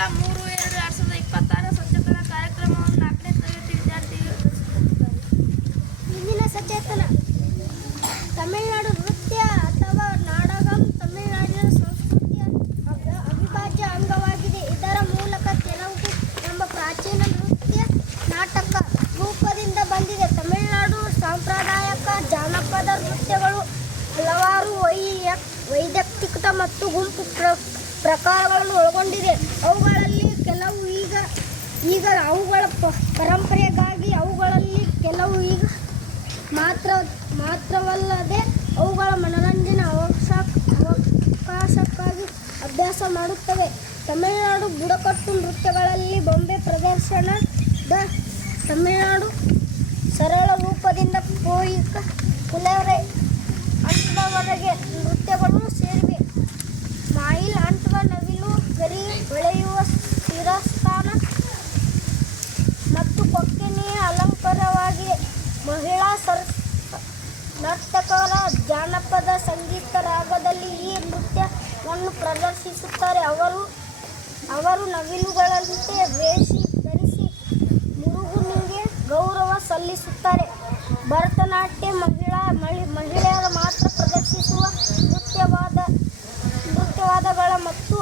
3/2/2026 ಸ್ವಚ್ಛತಾ ಕಾರ್ಯಕ್ರಮವನ್ನು 4ನೇ ತರಗತಿ ವಿದ್ಯಾರ್ಥಿಗಳು ಇಂದಿನ ಸಚೇತನ ತಮಿಳುನಾಡು ನೃತ್ಯ ಅಥವಾ ನಾಡಗಂ ತಮಿಳುನಾಡಿನ ಸಂಸ್ಕೃತಿಯ ಅವಿಭಾಜ್ಯ ಅಂಗವಾಗಿದೆ. ಇದರ ಮೂಲಕ ತೆಲುಗು ಎಂಬ ಪ್ರಾಚೀನ ನೃತ್ಯ ನಾಟಕ ರೂಪದಿಂದ ಬಂದಿದೆ. ತಮಿಳುನಾಡು ಸಾಂಪ್ರದಾಯಿಕ ಜಾನಪದ ನೃತ್ಯಗಳು ಹಲವಾರು ವೈಯಕ್ತಿಕ ಮತ್ತು ಗುಂಪು ಪ್ರಕಾರಗಳನ್ನು ಒಳಗೊಂಡಿದೆ. ಅವುಗಳಲ್ಲಿ ಕೆಲವು ಈಗ ಅವುಗಳ ಪರಂಪರೆಗಾಗಿ ಅವುಗಳಲ್ಲಿ ಕೆಲವು ಈಗ ಮಾತ್ರವಲ್ಲದೆ ಅವುಗಳ ಮನರಂಜನೆ ಅವಕಾಶಕ್ಕಾಗಿ ಅಭ್ಯಾಸ ಮಾಡುತ್ತವೆ. ತಮಿಳುನಾಡು ಬುಡಕಟ್ಟು ನೃತ್ಯಗಳಲ್ಲಿ ಬೊಂಬೆ ಪ್ರದರ್ಶನದ ತಮಿಳುನಾಡು ಸರಳ ರೂಪದಿಂದ ಪೋಯಿಕ ಕುಲೆರೆ ಹಂತದವರೆಗೆ ನೃತ್ಯಗಳು ಸೇರಿವೆ. ಮಾಯಿಲ್ ಅಂಟುವ ನವಿಲು ಗರಿ ಬೆಳೆಯುವ ಶಿರಸ್ಥಾನ ಮತ್ತು ಕೊಕ್ಕೆನೆಯ ಅಲಂಕಾರವಾಗಿದೆ. ಮಹಿಳಾ ನರ್ತಕರ ಜಾನಪದ ಸಂಗೀತ ರಾಗದಲ್ಲಿ ಈ ನೃತ್ಯವನ್ನು ಪ್ರದರ್ಶಿಸುತ್ತಾರೆ. ಅವರು ನವಿಲುಗಳಂತೆ ವೇಷ ಧರಿಸಿ ಮುರುಗನಿಗೆ ಗೌರವ ಸಲ್ಲಿಸುತ್ತಾರೆ. ಭರತನಾಟ್ಯ ಮಹಿಳೆಯರು ಮಾತ್ರ ಪ್ರದರ್ಶಿಸುವ ನೃತ್ಯವಾದಗಳ ಮತ್ತು